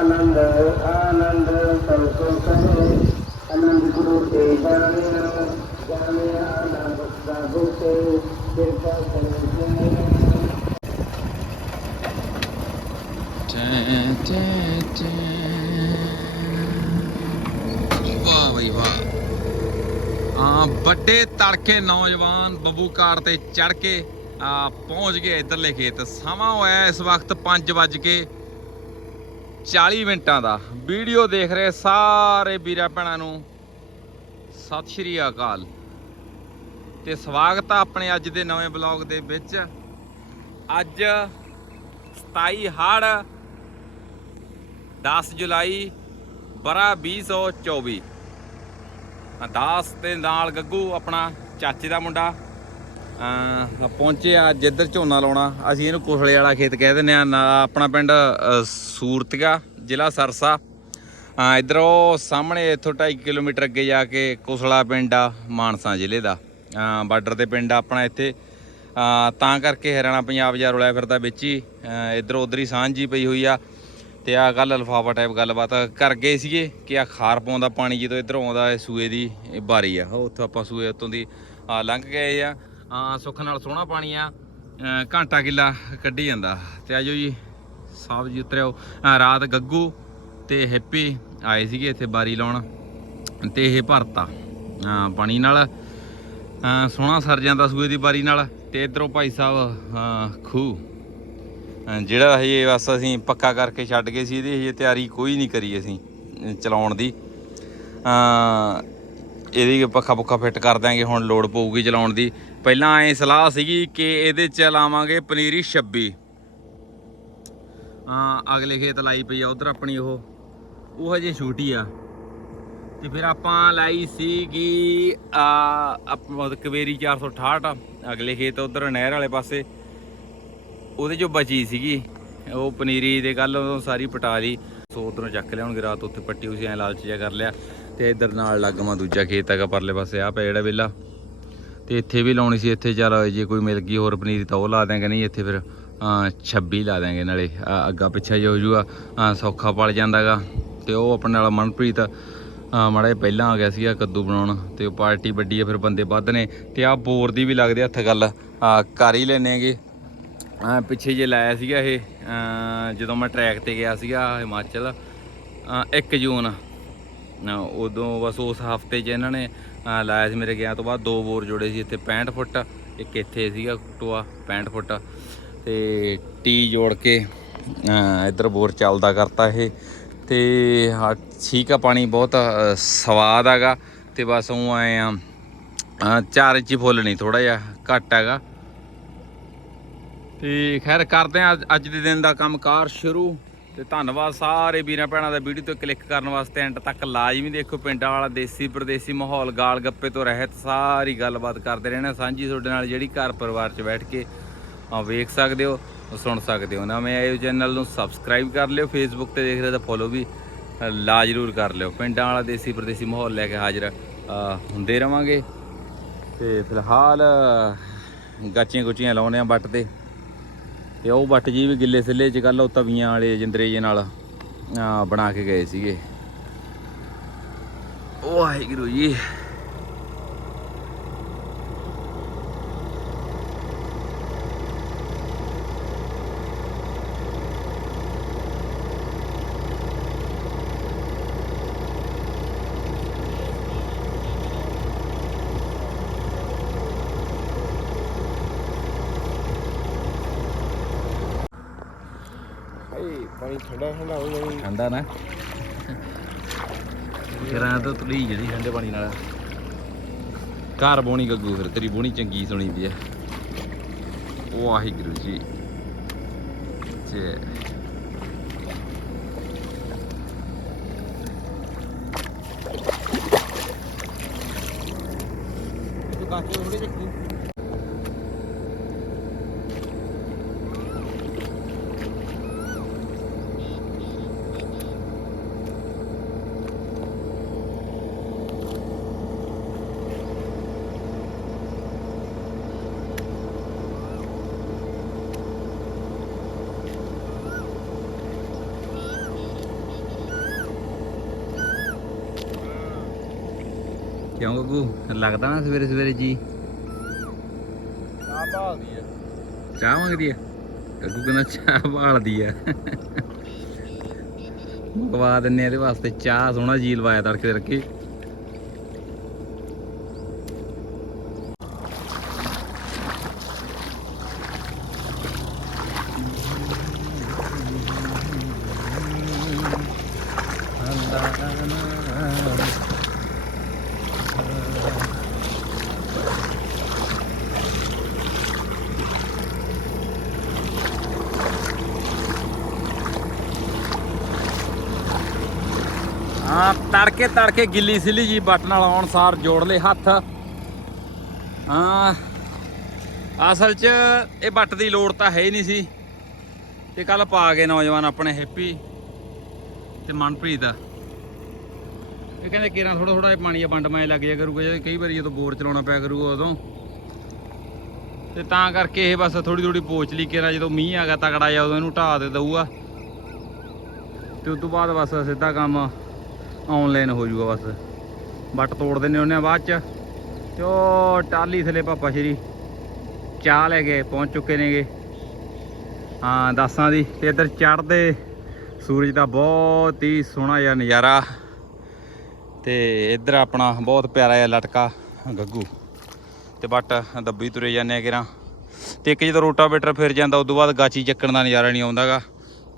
ਆਨੰਦ ਆਨੰਦ ਸਭ ਕੋ ਕਹੇ ਆਨੰਦ ਗੁਰੂ ਤੇ ਜਾਣਿਆ ਜਾਣਿਆ ਆਨੰਦ ਸਭ ਤੇ ਕਿਰਪਾ ਕਰੇ। ਵਾਹ ਬਈ ਵਾਹ। ਆ ਵੱਡੇ ਤੜਕੇ ਨੌਜਵਾਨ ਬੱਬੂ ਕਾਰ ਤੇ ਚੜ ਕੇ, ਆ, ਪਹੁੰਚ ਗਏ ਇਧਰਲੇ ਖੇਤ। ਸਮਾਂ ਹੋਇਆ ਇਸ ਵਕਤ 5 ਵੱਜ ਕੇ 40 ਮਿੰਟਾਂ ਦਾ ਵੀਡੀਓ ਦੇਖ ਰਹੇ ਸਾਰੇ ਵੀਰਾਂ ਭੈਣਾਂ ਨੂੰ। ਸਤਿ ਸ਼੍ਰੀ ਅਕਾਲ। ਤੇ ਸਵਾਗਤ ਆ ਆਪਣੇ ਅੱਜ ਦੇ ਨਵੇਂ ਬਲੌਗ ਦੇ ਵਿੱਚ। ਅੱਜ 27 ਹੜ 10 ਜੁਲਾਈ, ਬਰਾ 2024 ਆ 10 ਦੇ ਨਾਲ ਗੱਗੂ, ਆਪਣਾ ਚਾਚੇ ਦਾ ਮੁੰਡਾ। ਪਹੁੰਚੇ ਆ ਜਿੱਧਰ ਝੋਨਾ ਲਾਉਣਾ। ਅਸੀਂ ਇਹਨੂੰ ਕੋਸਲੇ ਵਾਲਾ ਖੇਤ ਕਹਿ ਦਿੰਦੇ ਆ। ਨਾ- ਆਪਣਾ ਪਿੰਡ ਅਹ, ਸੂਰਤਗਾ ਜ਼ਿਲ੍ਹਾ ਸਰਸਾ। ਆ ਸਾਹਮਣੇ ਇੱਥੋਂ 2.5 ਕਿਲੋਮੀਟਰ ਅੱਗੇ ਜਾ ਕੇ ਕੋਸਲਾ ਪਿੰਡ ਆ ਮਾਨਸਾ ਜ਼ਿਲ੍ਹੇ ਦਾ। ਬਾਰਡਰ ਤੇ ਪਿੰਡ ਆ ਆਪਣਾ ਇੱਥੇ। ਤਾਂ ਕਰਕੇ ਹਰਿਆਣਾ ਪੰਜਾਬ ਜਾ ਰੁਲਿਆ ਫਿਰਦਾ ਵਿੱਚ ਹੀ। ਇਧਰ ਉਧਰ ਹੀ ਸਾਂਝੀ ਪਈ ਹੋਈ ਆ। ਤੇ ਆ ਕੱਲ ਲਫਾਫਾ ਟਾਈਪ ਗੱਲਬਾਤ। ਕਰ ਗਏ ਸੀਗੇ ਕਿ ਆ ਖਾਰ ਪਾਉਂਦਾ ਪਾਣੀ ਜਦੋਂ ਇਧਰ ਆਉਂਦਾ ਸੂਏ ਦੀ ਬਾਰੀ ਆ। ਉਹ ਉੱਥੋਂ ਆਪਾਂ ਸੂਏ ਉੱਤੋਂ ਦੀ ਲੰਘ ਗਏ ਆ। ਆ ਸੁੱਖ ਨਾਲ ਸੋਹਣਾ ਪਾਣੀ ਆ। ਘੰਟਾ ਕਿੱਲਾ ਕੱਢੀ ਜਾਂਦਾ। ਤੇ ਆਜੋ ਜੀ ਸਾਹਿਬ ਜੀ ਉਤਰਿਓ। ਅ, ਰਾਤ ਗੱਗੂ ਤੇ ਹੈਪੀ ਆਏ ਸੀਗੇ ਇੱਥੇ ਬਾਰੀ ਲਾਉਣ ਤੇ ਇਹ ਭਰਤਾ। ਪਾਣੀ ਨਾਲ ਸੋਹਣਾ ਸਰ ਜਾਂਦਾ ਸੂਏ ਦੀ ਬਾਰੀ ਨਾਲ। ਤੇ ਇਧਰੋਂ ਭਾਈ ਸਾਹਿਬ ਅ, ਖੂਹ। ਜਿਹੜਾ ਹਜੇ ਬਸ ਅਸੀਂ ਪੱਕਾ ਕਰਕੇ ਛੱਡ ਗਏ ਸੀ ਇਹਦੀ ਹਜੇ ਤਿਆਰੀ ਕੋਈ ਨਹੀਂ ਕਰੀ ਅਸੀਂ ਚਲਾਉਣ ਦੀ। ਅ ਇਹਦੀ ਪੱਖਾ ਪੁੱਖਾ ਫਿੱਟ ਕਰ ਦਾਂਗੇ ਹੁਣ ਲੋਡ ਪਊਗੀ ਚਲਾਉਣ ਦੀ। ਪਹਿਲਾਂ ਐ ਸਲਾਹ ਸੀਗੀ ਕਿ ਇਹਦੇ ਚ ਲਾਵਾਂਗੇ ਪਨੀਰੀ 26 ਅ ਅਗਲੇ ਖੇਤ ਲਾਈ ਪਈ ਆ, ਉਧਰ ਆਪਣੀ ਉਹ। ਉਹ ਹਜੇ ਛੋਟੀ ਆ। ਤੇ ਫਿਰ ਆਪਾਂ ਲਾਈ ਸੀਗੀ, ਆ ਆਪਣਾ ਕਵੇਰੀ 468 ਅਗਲੇ ਖੇਤ ਉਧਰ ਨਹਿਰ ਵਾਲੇ ਪਾਸੇ। ਉਹਦੇ ਚੋਂ ਬਚੀ ਸੀਗੀ, ਉਹ ਪਨੀਰੀ ਦੇ ਕੱਲ ਉਹ ਸਾਰੀ ਪਟਾ ਲਈ। ਸੋ ਉਧਰੋਂ ਚੱਕ ਲਿਆ ਲਿਆਉਣਗੇ, ਰਾਤ ਉੱਥੇ ਪੱਟੀ ਉਸੇ ਐ ਲਾਲਚ ਜਿਹਾ ਕਰ ਲਿਆ। ਤੇ ਇਧਰ ਨਾਲ ਲੱਗਮਾ ਦੂਜਾ ਖੇਤ ਹੈਗਾ ਪਰਲੇ ਪਾਸੇ ਆ ਪਿਆ ਜਿਹੜਾ ਵਿਹਲਾ। ਤੇ ਇੱਥੇ ਵੀ ਲਾਉਣੀ ਸੀ ਇੱਥੇ ਚੱਲ ਜੇ ਕੋਈ ਮਿਲ ਗਈ ਹੋਰ ਪਨੀਰੀ ਤਾਂ ਉਹ ਲਾ ਦਾਂਗੇ ਨਹੀਂ ਇੱਥੇ ਫਿਰ ਅਹ, 26 ਲਾ ਦਾਂਗੇ ਨਾਲੇ ਅਹ, ਅੱਗਾ ਪਿੱਛਾ ਜਿਹਾ ਹੋ ਜੂਗਾ ਸੌਖਾ ਪਲ ਜਾਂਦਾਗਾ। ਤੇ ਉਹ ਆਪਣੇ ਨਾਲ ਮਨਪ੍ਰੀਤ ਮਾੜਾ ਜਿਹਾ ਪਹਿਲਾਂ ਆ ਗਿਆ ਸੀਗਾ ਕੱਦੂ ਬਣਾਉਣ ਤੇ ਉਹ ਪਾਰਟੀ ਵੱਡੀ ਆ ਫਿਰ ਬੰਦੇ ਵੱਧ ਨੇ। ਤੇ ਆ ਬੋਰ ਦੀ ਵੀ ਲੱਗਦੇ ਹੱਥ ਗੱਲ ਕਰ ਹੀ ਲੈਨੇ ਹੈਗੇ। ਪਿੱਛੇ ਜੇ ਲਾਇਆ ਸੀਗਾ ਇਹ ਜਦੋਂ ਮੈਂ ਟਰੈਕ ਤੇ ਗਿਆ ਸੀਗਾ ਹਿਮਾਚਲ ਅਮ 1 ਜੂਨ। ਉਦੋਂ ਬਸ ਉਸ ਹਫ਼ਤੇ 'ਚ ਇਹਨਾਂ ਨੇ ਲਾਇਆ ਸੀ ਮੇਰੇ ਗਿਆ ਤੋਂ ਬਾਅਦ ਦੋ ਬੋਰ ਜੋੜੇ ਸੀ ਇੱਥੇ 65 ਫੁੱਟ ਇੱਕ ਇੱਥੇ ਸੀਗਾ ਟੋਆ 65 ਫੁੱਟ। ਤੇ ਟੀ ਜੋੜ ਕੇ ਇੱਧਰ ਬੋਰ ਚੱਲਦਾ ਕਰਤਾ ਇਹ। ਤੇ ਹਾਂ ਠੀਕ ਆ ਪਾਣੀ ਬਹੁਤ ਸਵਾਦ ਹੈਗਾ। ਤੇ ਬਸ ਉਹ ਆਏ ਆ ਅ, ਚਾਰ ਇੰਚੀ ਫੁੱਲ ਨਹੀਂ ਥੋੜਾ ਜਿਹਾ ਘੱਟ ਹੈਗਾ। ਤੇ ਖੈਰ ਕਰਦੇ ਆ ਅੱਜ ਦੇ ਦਿਨ ਦਾ ਕੰਮਕਾਰ ਸ਼ੁਰੂ। ਤੇ ਧੰਨਵਾਦ ਸਾਰੇ ਵੀਰਾਂ ਭੈਣਾਂ ਦਾ ਵੀਡੀਓ ਤੇ ਕਲਿੱਕ ਕਰਨ ਵਾਸਤੇ ਐਂਡ ਤੱਕ ਲਾਜ਼ਮੀ ਦੇਖੋ ਪਿੰਡਾਂ ਵਾਲਾ, ਦੇਸੀ ਪ੍ਰਦੇਸੀ ਮਾਹੌਲ, ਗਾਲ ਗੱਪੇ ਤੋਂ ਰਹਿਤ, ਸਾਰੀ ਗੱਲਬਾਤ ਕਰਦੇ ਰਹਿਣਾ ਸਾਂਝੀ ਤੁਹਾਡੇ ਨਾਲ ਜਿਹੜੀ ਘਰ ਪਰਿਵਾਰ 'ਚ ਬੈਠ ਕੇ ਵੇਖ ਸਕਦੇ ਹੋ ਸੁਣ ਸਕਦੇ ਹੋ। ਨਵੇਂ ਆਏ ਚੈਨਲ ਨੂੰ ਸਬਸਕ੍ਰਾਈਬ ਕਰ ਲਿਓ ਫੇਸਬੁੱਕ ਤੇ ਦੇਖ ਰਹੇ ਤਾਂ ਫੋਲੋ ਵੀ ਲਾ ਜ਼ਰੂਰ ਕਰ ਲਿਓ। ਪਿੰਡਾਂ ਵਾਲਾ, ਦੇਸੀ ਪ੍ਰਦੇਸੀ ਮਾਹੌਲ ਲੈ ਕੇ ਹਾਜ਼ਰ ਹੁੰਦੇ ਰਵਾਂਗੇ। ਤੇ ਫਿਲਹਾਲ ਗਾਚੀਆਂ ਗੁੱਚੀਆਂ ਲਾਉਨੇ ਆ ਵੱਟ ਤੇ। ਤੇ ਉਹ ਵੱਟ ਜੀ ਵੀ ਗਿੱਲੇ ਸਿੱਲੇ ਚ ਕੱਲ ਉਹ ਤਵੀਆਂ ਵਾਲੇ ਜਿੰਦਰੇ ਜੇ ਨਾਲ ਬਣਾ ਕੇ ਗਏ ਸੀਗੇ। ਵਾਹਿਗੁਰੂ ਜੀ ਭਾਈ ਪਾਣੀ ਠੰਡਾ ਠੰਡਾ ਹੋ ਜਾਣੀ ਠੰਡਾ ਨਾ। ਕਿਰਾਂ ਤਾਂ ਤੁਲੀ ਜਿਹੜੀ ਠੰਡੇ ਪਾਣੀ ਨਾਲ। ਘਰ ਬੋਣੀ ਗੱਗੂ ਫਿਰ ਤੇਰੀ ਬੋਣੀ ਚੰਗੀ ਸੁਣੀ ਵੀ ਆ। ਵਾਹਿਗੁਰੂ ਜੀ ਜੈ। ਤੂੰ ਕਾਕੇ ਥੋੜੇ ਚੱਕੀ ਲੱਗਦਾ ਨਾ ਸਵੇਰੇ ਸਵੇਰੇ ਜੀ। ਆ ਭਾਲਦੀ ਆ। ਚਾਹ ਮੰਗਦੀ ਆ? ਗੱਗੂ ਕਹਿੰਦਾ ਚਾਹ ਭਾਲਦੀ ਆ। ਮੰਗਵਾ ਦਿੰਨੇ ਇਹਦੇ ਵਾਸਤੇ। ਚਾਹ ਸੋਹਣਾ ਜੀ ਲਵਾਇਆ ਤੜਕੇ ਤੜਕੇ। ਹਾਂ, ਤੜਕੇ ਤੜਕੇ ਗਿੱਲੀ ਸਿੱਲੀ ਜੀ ਬੱਟ ਨਾਲ ਆਉਣ, ਸਾਰ ਜੋੜ ਲਏ ਹੱਥ। ਹਾਂ, ਅਸਲ 'ਚ ਇਹ ਬੱਟ ਦੀ ਲੋੜ ਤਾਂ ਹੈ ਹੀ ਨਹੀਂ ਸੀ। ਤੇ ਕੱਲ ਪਾ ਗਏ ਨੌਜਵਾਨ ਆਪਣੇ ਹੈਪੀ ਤੇ ਮਨਪ੍ਰੀਤ। ਦਾ ਇਹ ਕਹਿੰਦੇ ਕਿਰਾਂ ਥੋੜਾ ਥੋੜਾ ਜਿਹਾ ਪਾਣੀ ਆ ਵੰਡ ਮੈਂ ਲੱਗ ਜਾ ਕਰੂਗਾ, ਜੇ ਕਈ ਵਾਰੀ ਜਦੋਂ ਬੋਰ ਚਲਾਉਣਾ ਪਿਆ ਕਰੂਗਾ ਉਦੋਂ। ਤੇ ਤਾਂ ਕਰਕੇ ਇਹ ਬਸ ਥੋੜੀ ਥੋੜੀ ਪੋਚ ਲਈ ਕਿਰਾਂ, ਜਦੋਂ ਮੀਂਹ ਆ ਗਿਆ ਤਕੜਾ ਜਾ ਉਦੋਂ ਇਹਨੂੰ ਢਾਹ ਦੇ ਦਊਗਾ। ਤੇ ਉਸ ਤੋਂ ਬਾਅਦ ਬਸ ਸਿੱਧਾ ਕੰਮ ਆਨਲਾਈਨ ਹੋ ਜਾਊਗਾ ਬਸ। ਬੱਟ ਤੋੜ ਦਿੰਨੇ ਉਹਨੇ ਬਾਅਦ ਚ। ਤੇ ਉਹ ਟਾਲੀ ਥਲੇ ਪਾਪਾ ਸ਼੍ਰੀ, ਚਾਹ ਲੈ ਕੇ ਪਹੁੰਚ ਚੁੱਕੇ ਨੇਗੇ। ਹਾਂ, ਦਾਸਾਂ ਦੀ। ਤੇ ਇੱਧਰ ਚੜ੍ਹਦੇ ਸੂਰਜ ਦਾ ਬਹੁਤ ਹੀ ਸੋਹਣਾ ਜਿਹਾ ਨਜ਼ਾਰਾ। ਤੇ ਇੱਧਰ ਆਪਣਾ ਬਹੁਤ ਪਿਆਰਾ ਜਿਹਾ ਲਟਕਾ, ਗੱਗੂ। ਤੇ ਬੱਟ ਦੱਬੀ ਤੁਰੇ ਜਾਂਦੇ ਆ ਕਿਰਾਂ ਤੇ ਇੱਕ ਜਦੋਂ ਰੋਟਾਵੇਟਰ ਫਿਰ ਜਾਂਦਾ ਉਸ ਤੋਂ ਬਾਅਦ ਗਾਚੀ ਚੱਕਣ ਦਾ ਨਜ਼ਾਰਾ ਨਹੀਂ ਆਉਂਦਾਗਾ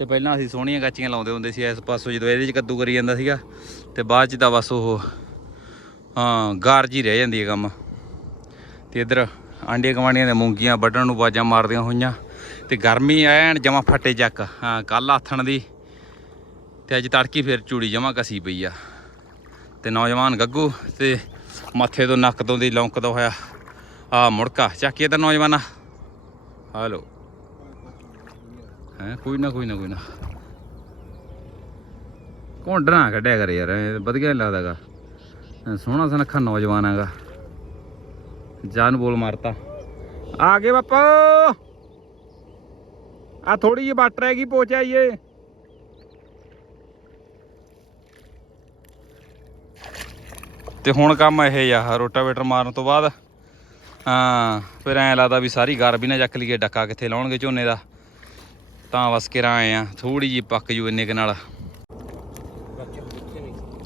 ਤੇ ਪਹਿਲਾਂ ਅਸੀਂ ਸੋਹਣੀਆਂ ਗਾਚੀਆਂ ਲਾਉਂਦੇ ਹੁੰਦੇ ਸੀ, ਇਸ ਪਾਸੋਂ ਜਦੋਂ ਇਹਦੇ 'ਚ ਕੱਦੂ ਕਰੀ ਜਾਂਦਾ ਸੀਗਾ, ਤੇ ਬਾਅਦ 'ਚ ਤਾਂ ਬਸ ਉਹ, ਹਾਂ ਗਾਰਜ ਹੀ ਰਹਿ ਜਾਂਦੀ ਹੈ ਕੰਮ। ਤੇ ਇੱਧਰ ਆਂਡੀਆਂ ਕਮਾਂਡੀਆਂ ਦੇ ਮੂੰਗੀਆਂ ਵੱਢਣ ਨੂੰ ਬਾਜਾਂ ਮਾਰਦੀਆਂ ਹੋਈਆਂ, ਤੇ ਗਰਮੀ ਐਨ ਜਮਾ ਫੱਟੇ ਚੱਕ। ਹਾਂ ਕੱਲ ਆਥਣ ਦੀ, ਤੇ ਅੱਜ ਤੜਕੀ ਫਿਰ ਚੂੜੀ ਜਮਾ ਕਸੀ ਪਈ ਆ। ਤੇ ਨੌਜਵਾਨ ਗੱਗੂ ਤੇ ਮੱਥੇ ਤੋਂ ਨੱਕ ਤੋਂ ਦੀ ਲੌਂਕਦਾ ਹੋਇਆ ਆ ਮੁੜਕਾ। ਚੱਕੀਏ ਤਾਂ ਨੌਜਵਾਨਾ। ਹਲੋ। ਹੈ, ਕੋਈ ਨਾ ਕੋਈ ਨਾ ਕੋਈ ਨਾ। ਘੋਂਡਣਾ ਕੱਢਿਆ ਕਰ ਯਾਰ ਵਧੀਆ ਨੀ ਲੱਗਦਾਗਾ ਐਂ ਸੋਹਣਾ ਸੁਨੱਖਾ ਨੌਜਵਾਨ ਹੈਗਾ। ਜਾਨ ਬੋਲ ਮਾਰਤਾ। ਆ ਗਏ ਬਾਪਾ! ਆ ਥੋੜੀ ਜਿਹੀ ਬੱਟ ਰਹਿ ਗਈ ਪਹੁੰਚ ਆਈਏ ਤੇ ਹੁਣ ਕੰਮ ਇਹ ਆ, ਰੋਟਾਵੇਟਰ ਮਾਰਨ ਤੋਂ ਬਾਅਦ। ਹਾਂ, ਫਿਰ ਐਂ ਲੱਗਦਾ ਵੀ ਸਾਰੀ ਗਾਰ ਵੀ ਨਾ ਚੱਕ ਲਈਏ, ਡੱਕਾ ਕਿੱਥੇ ਲਾਉਣਗੇ ਝੋਨੇ ਦਾ। ਤਾਂ ਬਸ ਕਿਰਾਂ ਆਏ ਆ। ਥੋੜੀ ਜੀ ਪੱਕ ਜੂ ਇੰਨੇ ਕੁ ਨਾਲ।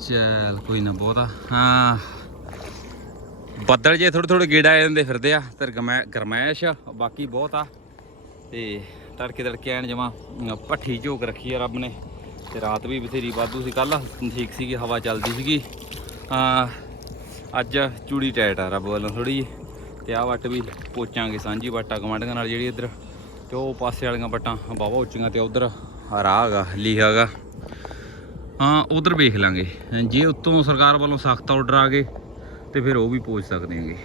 ਚੱਲ ਕੋਈ ਨਾ ਬਹੁਤਾ। ਹਾਂ। ਬੱਦਲ ਜੇ ਥੋੜੇ ਥੋੜੇ ਗੇੜਾ ਆ ਜਾਂਦੇ ਫਿਰਦੇ ਆ, ਤੇ ਗਰਮੈ, ਗਰਮੈਸ਼ ਬਾਕੀ ਬਹੁਤ ਆ। ਤੇ ਤੜਕੇ ਤੜਕੇ ਐਨ ਜਮਾ ਪੱਠੀ ਝੋਕ ਰੱਖੀ ਆ ਰੱਬ ਨੇ। ਤੇ ਰਾਤ ਵੀ ਬਥੇਰੀ ਵਾਧੂ ਸੀ। ਕੱਲ ਠੀਕ ਸੀਗੀ, ਹਵਾ ਚੱਲਦੀ ਸੀਗੀ। ਆ ਅੱਜ ਚੂੜੀ ਟਾਈਟ ਆ ਰੱਬ ਵੱਲੋਂ ਥੋੜੀ ਤੇ ਆ ਵੱਟ ਵੀ ਪੋਚਾਂਗੇ ਸਾਂਝੀ ਵੱਟਾ ਗਵਾਂਢੀਆਂ ਨਾਲ ਜਿਹੜੀ ਇੱਧਰ। ਤੇ ਉਹ ਪਾਸੇ ਵਾਲੀਆਂ ਵੱਟਾਂ ਬਾਵਾ ਉੱਚੀਆਂ ਤੇ ਉਧਰ ਰਾਹ ਹੈਗਾ ਲੀਹਾ ਹੈਗਾ ਹਾਂ, ਉਧਰ ਵੇਖ ਲਾਂਗੇ। ਜੇ ਉੱਤੋਂ ਸਰਕਾਰ ਵੱਲੋਂ ਸਖਤ ਆਰਡਰ ਆ ਗਏ, ਤੇ ਫਿਰ ਉਹ ਵੀ ਪਹੁੰਚ ਸਕਦੇ ਹਾਂਗੇ।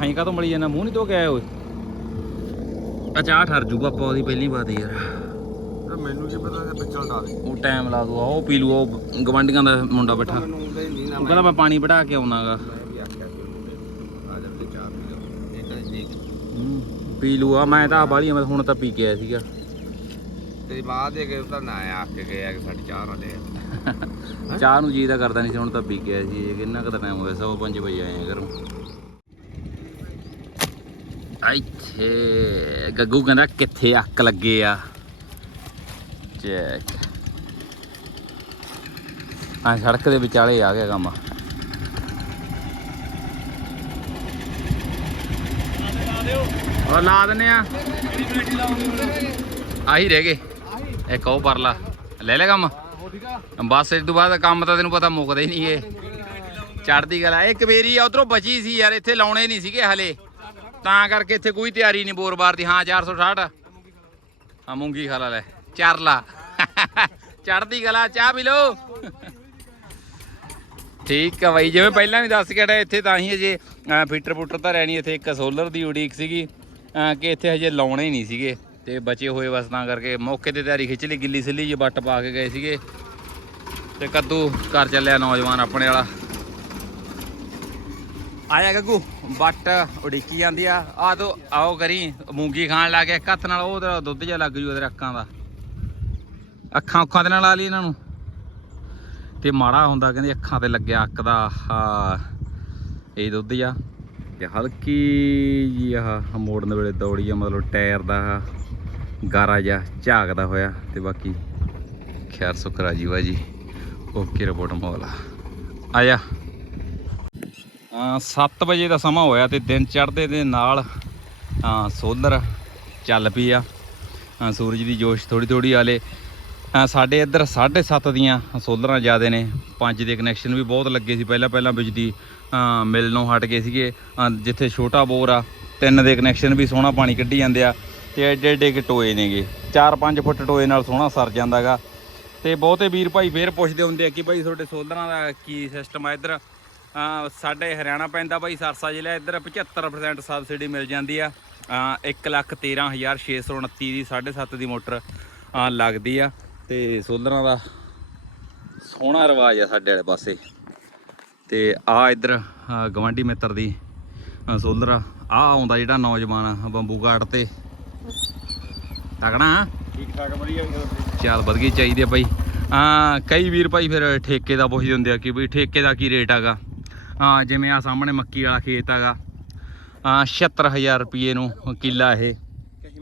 ਅੱਖਾਂ ਹੀ ਕਾਹਤੋਂ ਮਲੀ ਜਾਂਦਾ? ਮੂੰਹ ਨਹੀਂ ਧੋ ਕੇ ਆਇਆ ਓਏ? ਅਚਾ ਠਰ ਜੂਗਾ ਆਪਾਂ ਉਹਦੀ ਪਹਿਲੀ ਬਾਤ ਯਾਰ। ਮੈਨੂੰ ਕੀ ਪਤਾ ਕਿ ਪਿੱਛਲ ਡਾ ਦੇ। ਉਹ ਟਾਈਮ ਲਾ ਦੂ ਉਹ ਪੀ ਲੂ ਉਹ ਗਵਾਂਡੀਆਂ ਦਾ ਮੁੰਡਾ ਬੈਠਾ। ਉਹ ਕਹਿੰਦਾ ਮੈਂ ਪਾਣੀ ਵੜਾ ਕੇ ਆਉਣਾਗਾ। ਜਾ ਤੇ ਪੀ ਤਾਂ ਲੂ ਆ ਮੈਂ ਤਾਂ ਬਾਲੀ ਮੈਂ ਹੁਣ ਤਾਂ ਪੀ ਕੇ ਆਇਆ ਸੀਗਾ। ਤੇਰੀ ਮਾਂ ਦੇ ਕੇ ਤਾਂ ਨਾ ਆ ਕੇ ਗਿਆ ਕਿ ਸਾਡੀ ਚਾਹ ਨਾ ਲੈ ਚਾਹ ਨੂੰ ਜੀ ਦਾ ਕਰਦਾ ਨਹੀਂ ਸੀ ਹੁਣ ਤਾਂ ਪੀ ਕੇ ਆਇਆ ਸੀ। ਇਹ ਕਿੰਨਾ ਕੁ ਟਾਈਮ ਹੋਇਆ ਸਵਾ ਪੰਜ ਵਜੇ ਆਏ ਆ ਘਰੋਂ। ਇੱਥੇ ਗੱਗੂ ਕਹਿੰਦਾ ਕਿੱਥੇ ਅੱਕ ਲੱਗੇ ਆ। ਚੈੱਕ ਆ ਸੜਕ ਦੇ ਵਿਚਾਲੇ ਆ ਗਿਆ ਕੰਮ। ਉਹ ਲਾ ਦਿੰਨੇ ਆ। ਆਹੀ ਰਹਿ ਗਏ। ਇੱਕ ਉਹ ਪਰਲਾ। ਲੈ ਲੈ ਕੰਮ। ਬਸ ਇਸ ਤੋਂ ਬਾਅਦ ਕੰਮ ਤਾਂ ਤੈਨੂੰ ਪਤਾ ਮੁੱਕਦਾ ਹੀ ਨਹੀਂ ਇਹ। ਚੜਦੀ ਗੱਲ ਆ ਇਹ ਕਵੇਰੀ ਆ, ਉਧਰੋਂ ਬਚੀ ਸੀ ਯਾਰ, ਇੱਥੇ ਲਾਉਣੇ ਨਹੀਂ ਸੀਗੇ ਹਲੇ। ਤਾਂ ਕਰਕੇ ਇੱਥੇ ਕੋਈ ਤਿਆਰੀ ਨਹੀਂ ਬੋਰ-ਬਾਰ ਦੀ। ਹਾਂ 460 ਆ ਮੂੰਗੀ ਖਾ ਲਾ ਲੈ। ਚਰਲਾ। ਚੜਦੀ ਗਲਾ ਚਾਹ ਪੀ ਲੋ ਠੀਕ ਆ ਬਾਈ ਜਿਵੇਂ ਪਹਿਲਾਂ ਵੀ ਦੱਸ ਕੇ ਹਟਿਆ ਇੱਥੇ ਤਾਂ ਹੀ ਅਜੇ ਅਹ, ਫਿੱਟਰ ਫੁੱਟਰ ਤਾਂ ਰਹਿਣੀ। ਇੱਥੇ ਇੱਕ ਸੋਲਰ ਦੀ ਉਡੀਕ ਸੀਗੀ ਕਿ ਇੱਥੇ ਹਜੇ ਲਾਉਣੇ ਹੀ ਨਹੀਂ ਸੀਗੇ। ਤੇ ਬਚੇ ਹੋਏ ਬਸ ਤਾਂ ਕਰਕੇ ਮੌਕੇ ਤੇ ਤਿਆਰੀ ਖਿੱਚ ਲਈ ਗਿੱਲੀ ਸਿੱਲੀ ਜੀ ਵੱਟ ਪਾ ਕੇ ਗਏ ਸੀਗੇ। ਤੇ ਕੱਦੂ ਘਰ ਚੱਲਿਆ ਨੌਜਵਾਨ ਆਪਣੇ ਵਾਲਾ। ਆਇਆ ਗੱਗੂ ਬੱਟ ਉਡੀਕੀ ਜਾਂਦੀ ਆ। ਆ ਤੋ ਆਓ ਕਰੀ, ਮੂੰਗੀ ਖਾਣ ਲੱਗ ਗਿਆ ਹੱਥ ਨਾਲ ਉਹ ਉਹਦਾ ਦੁੱਧ ਜਿਹਾ ਲੱਗ ਜੂ ਉਹਦੇ ਅੱਖਾਂ ਦਾ। ਅੱਖਾਂ ਅੱਖਾਂ ਦੇ ਨਾਲ ਲਾ ਲਈ ਇਹਨਾਂ ਨੂੰ। ਤੇ ਮਾੜਾ ਹੁੰਦਾ, ਕਹਿੰਦੇ ਅੱਖਾਂ ਤੇ ਲੱਗਿਆ ਅੱਕ ਦਾ, ਆਹ, ਇਹ ਦੁੱਧ ਜਾ ਤੇ ਹਲਕੀ ਜੀ ਆਹ ਮੋੜਨ ਵੇਲੇ ਦੌੜੀ ਆ, ਮਤਲਬ ਟਾਇਰ ਦਾ ਆਹ ਗਾਰਾ ਜਿਹਾ ਝਾਕਦਾ ਹੋਇਆ। ਤੇ ਬਾਕੀ ਖੈਰ ਸੁਕਰਾ ਜੀ ਵਾ ਓਕੇ ਰਿਪੋਰਟ ਮੋਲਾ। ਆਇਆ। 7 ਵਜੇ ਦਾ ਸਮਾਂ ਹੋਇਆ ਤੇ ਦਿਨ ਚੜ੍ਹਦੇ ਦੇ ਨਾਲ ਸੋਲਰ ਚੱਲ ਪਈ ਆ। ਸੂਰਜ ਦੀ ਜੋਸ਼ ਥੋੜੀ ਥੋੜੀ ਆਲੇ ਸਾਡੇ ਇੱਧਰ 7.5 ਦੀਆਂ ਸੋਲਰਾਂ ਜ਼ਿਆਦੇ ਨੇ। ਪੰਜ ਦੇ ਕਨੈਕਸ਼ਨ ਵੀ ਬਹੁਤ ਲੱਗੇ ਸੀ। ਪਹਿਲਾਂ ਪਹਿਲਾਂ ਬਿਜਲੀ ਅ ਮਿਲਣੋਂ ਹਟ ਗਏ ਸੀਗੇ। ਜਿੱਥੇ ਛੋਟਾ ਬੋਰ ਆ, ਤਿੰਨ ਦੇ ਕਨੈਕਸ਼ਨ ਵੀ ਸੋਹਣਾ ਪਾਣੀ ਕੱਢੀ ਜਾਂਦੇ ਆ ਤੇ ਐਡੇ ਐਡੇ ਕਿ ਟੋਏ ਨੇਗੇ। 4-5 ਫੁੱਟ ਟੋਏ ਨਾਲ ਸੋਹਣਾ ਸਰ ਜਾਂਦਾਗਾ। ਤੇ ਬਹੁਤੇ ਵੀਰ ਭਾਈ ਫੇਰ ਪੁੱਛਦੇ ਹੁੰਦੇ ਆ ਕਿ ਭਾਈ ਤੁਹਾਡੇ ਸੋਲਰਾਂ ਦਾ ਕੀ ਸਿਸਟਮ ਆ ਇੱਧਰ? ਸਾਡੇ ਹਰਿਆਣਾ ਪੈਂਦਾ ਭਾਈ ਸਰਸਾ ਜ਼ਿਲ੍ਹਾ ਇੱਧਰ 75% ਸਬਸਿਡੀ ਮਿਲ ਜਾਂਦੀ ਆ। ਅ 113629 ਦੀ 7.5 ਦੀ ਮੋਟਰ ਲੱਗਦੀ ਆ। ਤੇ ਸੋਲਰਾਂ ਦਾ ਸੋਹਣਾ ਰਿਵਾਜ ਆ ਸਾਡੇ ਵਾਲੇ ਪਾਸੇ। ਤੇ ਆ ਇੱਧਰ ਗਵਾਂਢੀ ਮਿੱਤਰ ਦੀ ਸੋਲਰ। ਆ ਆਉਂਦਾ ਜਿਹੜਾ ਨੌਜਵਾਨ ਬੰਬੂ ਘਾਟ ਤੇ। ਤਕਣਾ ਠੀਕ ਠਾਕ ਵਧੀਆ ਚੱਲ ਵਧੀਆ ਚਾਹੀਦੀ ਆ ਬਾਈ। ਆ ਕਈ ਵੀਰ ਭਾਈ ਫਿਰ ਠੇਕੇ ਦਾ ਪੁੱਛਦੇ ਹੁੰਦੇ ਆ ਕਿ ਬਈ ਠੇਕੇ ਦਾ ਕੀ ਰੇਟ ਹੈਗਾ? ਆ ਜਿਵੇਂ ਆ ਸਾਹਮਣੇ ਮੱਕੀ ਵਾਲਾ ਖੇਤ ਹੈਗਾ। ਆ 76000 ਰੁਪਏ ਨੂੰ ਕਿੱਲਾ ਇਹ। ਕਹੀ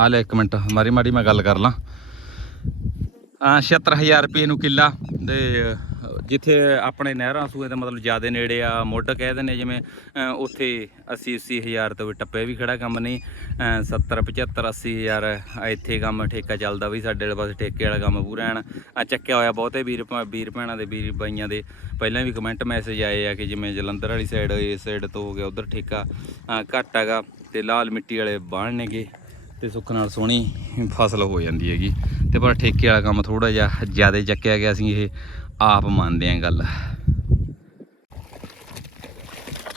ਆ ਲੈ ਇੱਕ ਮਿੰਟ ਮਾਰੀ ਮਾਰੀ ਮੈਂ ਗੱਲ ਕਰ ਲਾਂ। ਆ 76000 ਰੁਪਏ ਨੂੰ ਕਿੱਲਾ ਤੇ ਜਿੱਥੇ ਆਪਣੇ ਨਹਿਰਾਂ ਸੂਏ ਦਾ ਮਤਲਬ ਜ਼ਿਆਦਾ ਨੇੜੇ ਆ ਮੁੱਢ ਕਹਿ ਦਿੰਦੇ ਜਿਵੇਂ ਅ, ਉੱਥੇ 80 80000 ਤੋਂ ਵੀ ਟੱਪੇ ਵੀ ਖੜਾ ਕੰਮ ਨਹੀਂ ਅ, 70 75 80000 ਇੱਥੇ ਕੰਮ ਠੇਕਾ ਚੱਲਦਾ ਵੀ ਸਾਡੇ ਵਾਲੇ ਪਾਸੇ ਠੇਕੇ ਵਾਲਾ ਕੰਮ ਪੂਰਾ ਐਨ ਆ ਚੱਕਿਆ ਹੋਇਆ ਬਹੁਤੇ ਵੀਰ ਭਾ- ਵੀਰ ਭੈਣਾਂ ਦੇ ਵੀਰ ਬਾਈਆਂ ਦੇ ਪਹਿਲਾਂ ਵੀ ਕਮੈਂਟ ਮੈਸੇਜ ਆਏ ਆ ਕਿ ਜਿਵੇਂ ਜਲੰਧਰ ਵਾਲੀ ਸਾਈਡ ਇਸ ਸਾਈਡ ਤੋਂ ਹੋ ਗਿਆ ਉਧਰ ਠੇਕਾ ਘੱਟ ਹੈਗਾ ਤੇ ਲਾਲ ਮਿੱਟੀ ਵਾਲੇ ਬਾਣ ਨੇਗੇ ਤੇ ਸੁੱਖ ਨਾਲ ਸੋਹਣੀ ਫਸਲ ਹੋ ਜਾਂਦੀ ਹੈਗੀ ਤੇ ਪਰ ਠੇਕੇ ਵਾਲਾ ਕੰਮ ਥੋੜਾ ਜਿਹਾ ਜ਼ਿਆਦਾ ਚੱਕਿਆ ਗਿਆ ਸੀ ਇਹ ਆਪ ਮੰਨਦੇ ਆਂ ਗੱਲ।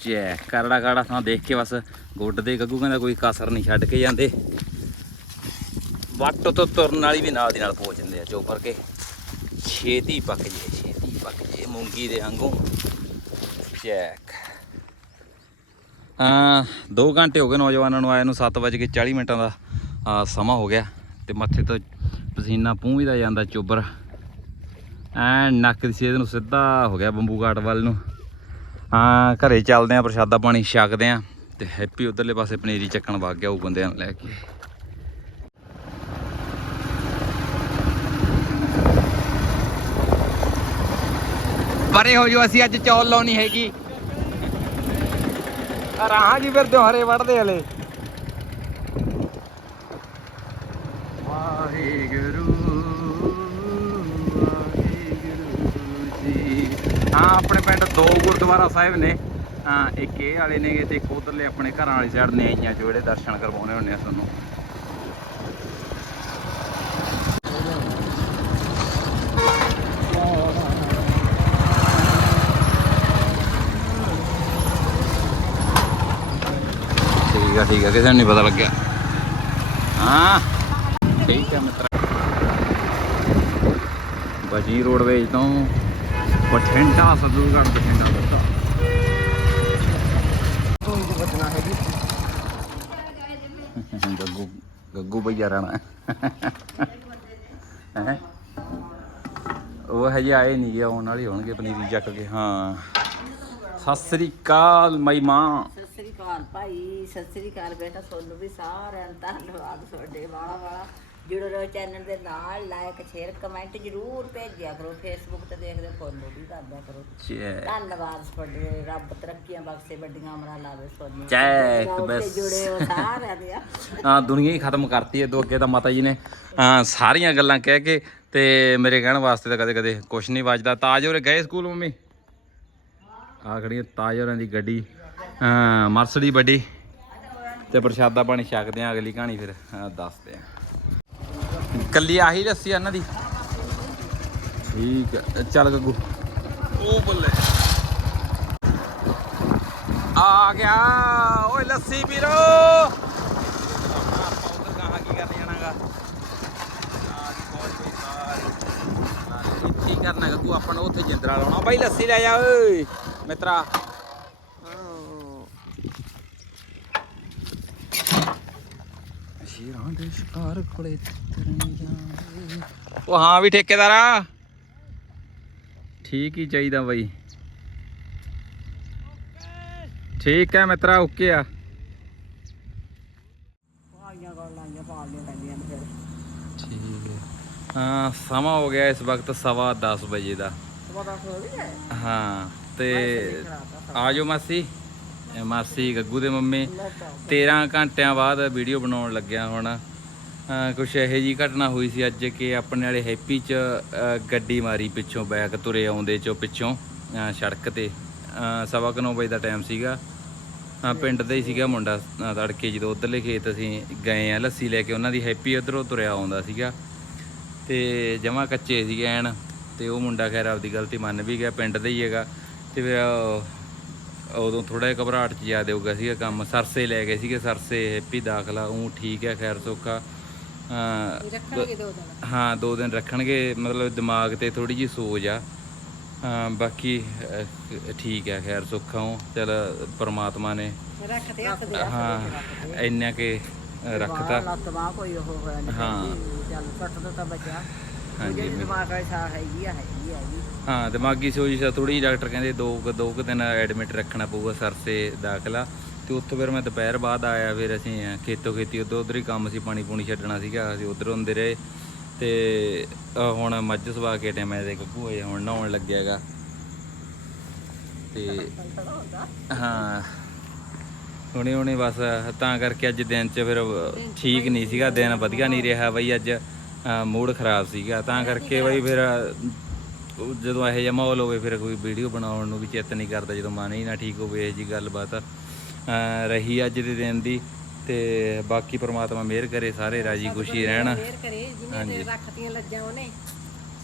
ਜੈ, ਕਰੜਾ ਕਰੜਾ ਥਾਂ ਦੇਖ ਕੇ ਬਸ ਗੁੱਡ ਦੇ ਗੱਗੂ ਕਹਿੰਦਾ ਕੋਈ ਕਸਰ ਨਹੀਂ ਛੱਡ ਕੇ ਜਾਂਦੇ। ਵੱਟ ਤੋਂ ਤੁਰਨ ਵਾਲੀ ਵੀ ਨਾਲ ਦੀ ਨਾਲ ਪਹੁੰਚ ਜਾਂਦੇ ਆ ਚੋਪਰ ਕੇ। ਛੇਤੀ ਪੱਕ ਜੇ, ਛੇਤੀ ਪੱਕ ਜੇ, ਮੂੰਗੀ ਦੇ ਵਾਂਗੂ। ਚੈੱਕ ਆ 2 ਘੰਟੇ ਹੋ ਗਏ ਨੌਜਵਾਨਾਂ ਨੂੰ ਆਏ ਨੂੰ 7:40 ਮਿੰਟਾਂ ਦਾ। ਸਮਾਂ ਹੋ ਗਿਆ ਤੇ ਮੱਥੇ ਤੋਂ ਪਸੀਨਾ ਪੂੰਝਦਾ ਜਾਂਦਾ ਚੋਬਰ। ਐ ਨੱਕ ਦੀ ਸੇਧ ਨੂੰ ਸਿੱਧਾ ਹੋ ਗਿਆ ਬੰਬੂ ਘਾਟ ਵੱਲ ਨੂੰ। ਹਾਂ, ਘਰੇ ਚੱਲਦੇ ਆ ਪ੍ਰਸ਼ਾਦਾ ਪਾਣੀ ਛਕਦੇ ਆ ਤੇ ਹੈਪੀ ਉਧਰਲੇ ਪਾਸੇ ਪਨੀਰੀ ਚੱਕਣ ਵਗ ਗਿਆ ਉਹ ਬੰਦਿਆਂ ਨੂੰ ਲੈ ਕੇ। ਪਰੇ ਹੋ ਜੋ ਅਸੀਂ ਅੱਜ ਚੌਲ ਲਾਉਣੀ ਹੈਗੀ। ਰਾਹਾਂ ਜੀ ਫਿਰਦੇ ਹਰੇ ਵੜਦੇ ਹਲੇ। ਵਾਹਿਗੁਰੂ ਜੀ ਹਾਂ, ਆਪਣੇ ਪਿੰਡ ਦੋ ਗੁਰਦੁਆਰਾ ਸਾਹਿਬ ਨੇ। ਹਾਂ, ਇੱਕ ਇਹ ਵਾਲੇ ਨੇਗੇ ਤੇ ਇੱਕ ਉਧਰਲੇ ਆਪਣੇ ਘਰਾਂ ਵਾਲੀ ਸਾਈਡ ਨੇ ਆਈਆਂ ਜਿਹੜੇ ਦਰਸ਼ਨ ਕਰਵਾਉਣੇ ਹੁੰਦੇ ਆ ਤੁਹਾਨੂੰ। ਠੀਕ ਆ ਠੀਕ ਆ, ਕਿਸੇ ਨੂੰ ਨਹੀਂ ਪਤਾ ਲੱਗਿਆ। ਹਾਂ, ਠੀਕ ਆ ਮਿੱਤਰ। ਬਜੀ ਰੋਡਵੇਜ ਤੋਂ। ਬਠਿੰਡਾ ਸਦੂਗੜ ਬਠਿੰਡਾ ਬੱਤਾ ਕੋਈ ਤੇ ਬਚਣਾ ਹੈਗੀ ਗੱਗੂ ਗੱਗੂ ਭਈਆ ਰਹਿਣਾ ਹੈ? ਉਹ ਹਜੇ ਆਏ ਨਹੀਂ ਗਏ ਆਉਣ ਵਾਲੇ ਹੋਣਗੇ ਪਨੀਰੀ ਚੱਕ ਕੇ, ਹਾਂ। ਸਤਿ ਸ੍ਰੀ ਅਕਾਲ, ਮਾਈ ਮਾਂ। ਸਤਿ ਸ੍ਰੀ ਅਕਾਲ ਭਾਈ, ਸਤਿ ਸ੍ਰੀ ਅਕਾਲ ਬੇਟਾ, ਤੁਹਾਨੂੰ ਵੀ ਸਾਰਿਆਂ ਦਾ ਧੰਨਵਾਦ, ਤੁਹਾਡੇ ਵਾਲਾ ਵਾਲਾ। ਜੁੜੇ ਰਹੋ ਚੈਨਲ ਦੇ ਨਾਲ ਲਾਈਕ ਸ਼ੇਅਰ ਕਮੈਂਟ ਜਰੂਰ ਭੇਜਿਆ ਕਰੋ ਫੇਸਬੁੱਕ ਤੇ ਦੇਖਦੇ ਫੋਲੋ ਵੀ ਕਰਦਿਆ ਕਰੋ। ਜੈ। ਧੰਨਵਾਦ ਤੁਹਾਡੇ ਰੱਬ ਤਰੱਕੀਆਂ ਬਖਸ਼ੇ ਵੱਡੀਆਂ ਉਮਰਾਂ ਲਾਵੇ ਤੁਹਾਨੂੰ ਜੈ ਬਸ। ਜੁੜੇ ਹੋ ਸਾਰਿਆਂ ਦੇ ਹਾਂ ਦੁਨੀਆ ਹੀ ਖਤਮ ਕਰਤੀ ਹੈ ਦੋ ਅੱਗੇ ਤਾਂ ਮਾਤਾ ਜੀ ਨੇ। ਹਾਂ ਸਾਰੀਆਂ ਗੱਲਾਂ ਕਹਿ ਕੇ ਤੇ ਮੇਰੇ ਕਹਿਣ ਵਾਸਤੇ ਤਾਂ ਕਦੇ ਕਦੇ ਕੁਛ ਨਹੀਂ ਵੱਜਦਾ। ਤਾਜ ਹੋਰੇ ਗਏ ਸਕੂਲ ਮੰਮੀ? ਆ ਖੜੀ ਤਾਜ ਹੋਰਾਂ ਦੀ ਗੱਡੀ। ਹਾਂ ਮਰਸਡੀ ਵੱਡੀ। ਤੇ ਪ੍ਰਸ਼ਾਦਾ ਪਾਣੀ ਛਕਦੇ ਆ ਅਗਲੀ ਕਹਾਣੀ ਫਿਰ ਦੱਸਦੇ ਆ। ਕੱਲੀ ਆਹੀ ਲੱਸੀ ਆ ਇਹਨਾਂ ਦੀ। ਠੀਕ ਹੈ ਚੱਲ ਗੱਗੂ। ਉਹ ਬੱਲੇ। ਆ ਗਿਆ ਓਏ ਲੱਸੀ ਵੀਰੋ। ਕੀ ਕਰਨਾ ਗੱਗੂ ਆਪਾਂ ਨੂੰ ਉੱਥੇ ਜਿੰਦਰਾ ਲਾਉਣਾ। ਬਾਈ ਲੱਸੀ ਲੈ ਜਾ ਓਏ ਮਿੱਤਰਾ। ਸ਼ੇਰਾਂ ਦੇ ਸ਼ਿਕਾਰ ਕੋਲੇ। ਉਹ ਹਾਂ ਵੀ ਠੇਕੇਦਾਰਾ ਠੀਕ ਹੀ ਚਾਹੀਦਾ ਬਾਈ। ਠੀਕ ਹੈ ਮਿੱਤਰਾ ਓਕੇ ਆ। ਠੀਕ ਹੈ। ਹਾਂ ਸਮਾਂ ਹੋ ਗਿਆ ਇਸ ਵਕਤ ਸਵਾ 10 ਵਜੇ ਦਾ। ਹੋ ਤੇ ਆਜੋ ਮਾਸੀ। ਮਾਸੀ ਗੱਗੂ ਦੇ ਮੰਮੀ। 13 ਘੰਟਿਆਂ ਬਾਅਦ ਵੀਡੀਓ ਬਣਾਉਣ ਲੱਗਿਆ ਹੁਣ। ਅਹ ਕੁਛ ਇਹੋ ਜੀ ਘਟਨਾ ਹੋਈ ਸੀ ਅੱਜ ਕਿ ਆਪਣੇ ਵਾਲੇ ਹੈਪੀ ਚ ਗੱਡੀ ਮਾਰੀ ਪਿੱਛੋਂ ਬੈਕ ਤੁਰੇ ਆਉਂਦੇ ਚੋਂ ਪਿੱਛੋਂ ਸੜਕ ਤੇ। ਸਵਾ ਕੁ ਨੌ ਵਜੇ ਦਾ ਟਾਈਮ ਸੀਗਾ। ਅਹ ਪਿੰਡ ਦਾ ਹੀ ਸੀਗਾ ਮੁੰਡਾ ਤੜਕੇ ਜਦੋਂ ਉਧਰਲੇ ਖੇਤ ਅਸੀਂ ਗਏ ਆ, ਲੱਸੀ ਲੈ ਕੇ ਉਹਨਾਂ ਦੀ ਹੈਪੀ ਉਧਰੋਂ ਤੁਰਿਆ ਆਉਂਦਾ ਸੀਗਾ। ਤੇ ਜਮਾ ਕੱਚੇ ਸੀਗੇ ਐਨ, ਤੇ ਉਹ ਮੁੰਡਾ ਖੈਰ ਆਪਦੀ ਗਲਤੀ ਮੰਨ ਵੀ ਗਿਆ, ਪਿੰਡ ਦਾ ਹੀ ਹੈਗਾ। ਤੇ ਫਿਰ ਉਦੋਂ ਥੋੜਾ ਜਿਹਾ ਘਬਰਾਹਟ ਚ ਜ਼ਿਆਦਾ ਹੋ ਗਿਆ ਸੀਗਾ ਕੰਮ। ਸਰਸੇ ਲੈ ਗਏ ਸੀਗੇ, ਸਰਸੇ ਹੈਪੀ ਦਾਖਲਾ, ਉਹ ਠੀਕ ਹੈ ਖੈਰ ਸੋਖਾ। ਰੱਖਣਗੇ ਦੋ ਦਿਨ। ਹਾਂ ਦੋ ਦਿਨ ਰੱਖਣਗੇ ਮਤਲਬ ਦਿਮਾਗ ਤੇ ਥੋੜੀ ਜੀ ਸੋਜ ਆ। ਹਾਂ ਬਾਕੀ ਠੀਕ ਹੈ ਖੈਰ ਸੁੱਖਾ ਉਹ। ਚਲ ਪ੍ਰਮਾਤਮਾ ਨੇ ਰੱਖਦੇ ਹੱਥ ਦੇ ਹਾਂ ਇੰਨਾ ਕੇ ਅਹ, ਰੱਖਤਾ। ਲੱਤ ਬਾਹ ਕੋਈ ਉਹ ਹੋਇਆ ਨਹੀਂ ਹਾਂ। ਚੱਲ ਸੱਟ ਤੋਂ ਤਾਂ ਬਚਿਆ ਹਾਂਜੀ, ਜਿਹੜੀ ਮੈਂ- ਦਿਮਾਗ ਵਾਲੀ ਸਾਹ ਹੈਗੀ ਆ ਹੈਗੀ ਆ ਜੀ। ਹਾਂ ਦਿਮਾਗੀ ਸੋਜ ਸਾ ਥੋੜੀ ਡਾਕਟਰ ਕਹਿੰਦੇ ਦੋ ਕੁ- ਦੋ ਕੁ ਦਿਨ ਐਡਮਿਟ ਰੱਖਣਾ ਪਊਗਾ ਸਰਸੇ ਦਾਖਲਾ। ਤੇ ਉੱਥੋਂ ਫਿਰ ਮੈਂ ਦੁਪਹਿਰ ਬਾਅਦ ਆਇਆ, ਫਿਰ ਅਸੀਂ ਖੇਤੋਂ ਖੇਤੀ, ਉਧਰ ਉਧਰ ਹੀ ਕੰਮ ਸੀ, ਪਾਣੀ ਪੂਣੀ ਛੱਡਣਾ ਸੀਗਾ, ਅਸੀਂ ਉਧਰ ਹੁੰਦੇ ਰਹੇ। ਤੇ ਹੁਣ ਮੱਝ ਸਵਾ ਕੇ ਟਾਈਮ ਐ ਤੇ ਗੱਗੂ ਹੋਏ ਹੁਣ ਨਹਾਉਣ ਲੱਗਿਆਗਾ ਤੇ ਹਾਂ, ਹੁਣੇ ਹੁਣੇ ਬਸ ਤਾਂ ਕਰਕੇ ਅੱਜ ਦਿਨ ਚ ਫਿਰ ਠੀਕ ਨਹੀਂ ਸੀਗਾ, ਦਿਨ ਵਧੀਆ ਨਹੀਂ ਰਿਹਾ ਬਈ ਅੱਜ ਮੂਡ ਖਰਾਬ ਸੀਗਾ। ਤਾਂ ਕਰਕੇ ਬਈ ਫਿਰ ਜਦੋਂ ਇਹੋ ਜਿਹਾ ਮਾਹੌਲ ਹੋਵੇ, ਫਿਰ ਕੋਈ ਵੀਡੀਓ ਬਣਾਉਣ ਨੂੰ ਵੀ ਚਿੱਤ ਨਹੀਂ ਕਰਦਾ, ਜਦੋਂ ਮਨ ਹੀ ਨਾ ਠੀਕ ਹੋਵੇ, ਇਹ ਜੀ ਗੱਲਬਾਤ। ਰਹੀ ਅੱਜ ਦੇ ਦਿਨ ਦੀ ਤੇ ਬਾਕੀ ਪ੍ਰਮਾਤਮਾ ਮਿਹਰ ਕਰੇ ਸਾਰੇ ਰਾਜੀ ਖੁਸ਼ੀ ਰਹਿਣ ਫੇਰ ਕਰੇ ਜਿਵੇਂ ਹਾਂਜੀ। ਤੇ ਰੱਖਤੀਆਂ ਲੱਜਾਂ ਉਹਨੇ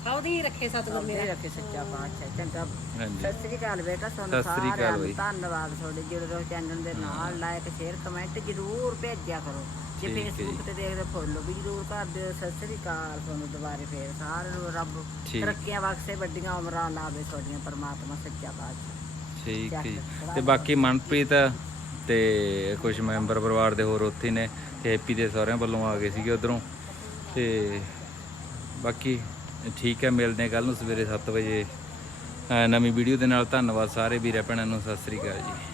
ਸੌਦੀ ਰੱਖੇ ਸਤਿਗੁਰ ਮੇਰੇ ਰੱਖੇ ਸੱਚਾ ਬਾਦਸ਼ਾਹ ਚੰਗਾ ਸਤਿ ਸ੍ਰੀ ਅਕਾਲ ਬੇਟਾ ਤੁਹਾਨੂੰ ਸਤਿ ਸ੍ਰੀ ਅਕਾਲ ਸਾਰਿਆਂ। ਨੂੰ ਧੰਨਵਾਦ ਤੁਹਾਡੇ ਰਹੋ ਚੈਨਲ ਦੇ ਨਾਲ ਲਾਇਕ ਸ਼ੇਅਰ ਕਮੈਂਟ ਜ਼ਰੂਰ ਭੇਜਿਆ ਕਰੋ ਜੇ ਫੇਸਬੁੱਕ ਜੀ। ਤੇ ਦੇਖਦੇ ਫੋਲੋ ਵੀ ਜ਼ਰੂਰ ਕਰ ਦਿਓ ਸਤਿ ਸ੍ਰੀ ਅਕਾਲ ਤੁਹਾਨੂੰ ਦੁਬਾਰੇ ਫੇਰ ਸਾਰਿਆਂ ਨੂੰ ਰੱਬ ਠੀਕ। ਤਰੱਕੀਆਂ ਬਖਸ਼ੇ ਵੱਡੀਆਂ ਉਮਰਾਂ ਲਾਵੇ ਤੁਹਾਡੀਆਂ ਪਰਮਾਤਮਾ ਸੱਚਾ ਬਾਦਸ਼ਾਹ ਠੀਕ ਹੈ। ਤੇ ਬਾਕੀ ਮਨਪ੍ਰੀਤ ਤੇ ਕੁਝ ਮੈਂਬਰ ਪਰਿਵਾਰ ਦੇ ਹੋਰ ਉੱਥੇ ਨੇ, ਤੇ ਹੈਪੀ ਦੇ ਸਹੁਰਿਆਂ ਵੱਲੋਂ ਆ ਗਏ ਸੀਗੇ ਉਧਰੋਂ। ਤੇ ਬਾਕੀ ਠੀਕ ਹੈ, ਮਿਲਦੇ ਕੱਲ ਨੂੰ ਸਵੇਰੇ 7 ਵਜੇ। ਨਵੀਂ ਵੀਡੀਓ ਦੇ ਨਾਲ ਧੰਨਵਾਦ ਸਾਰੇ ਵੀਰਾਂ ਭੈਣਾਂ ਨੂੰ, ਸਤਿ ਸ੍ਰੀ ਅਕਾਲ ਜੀ।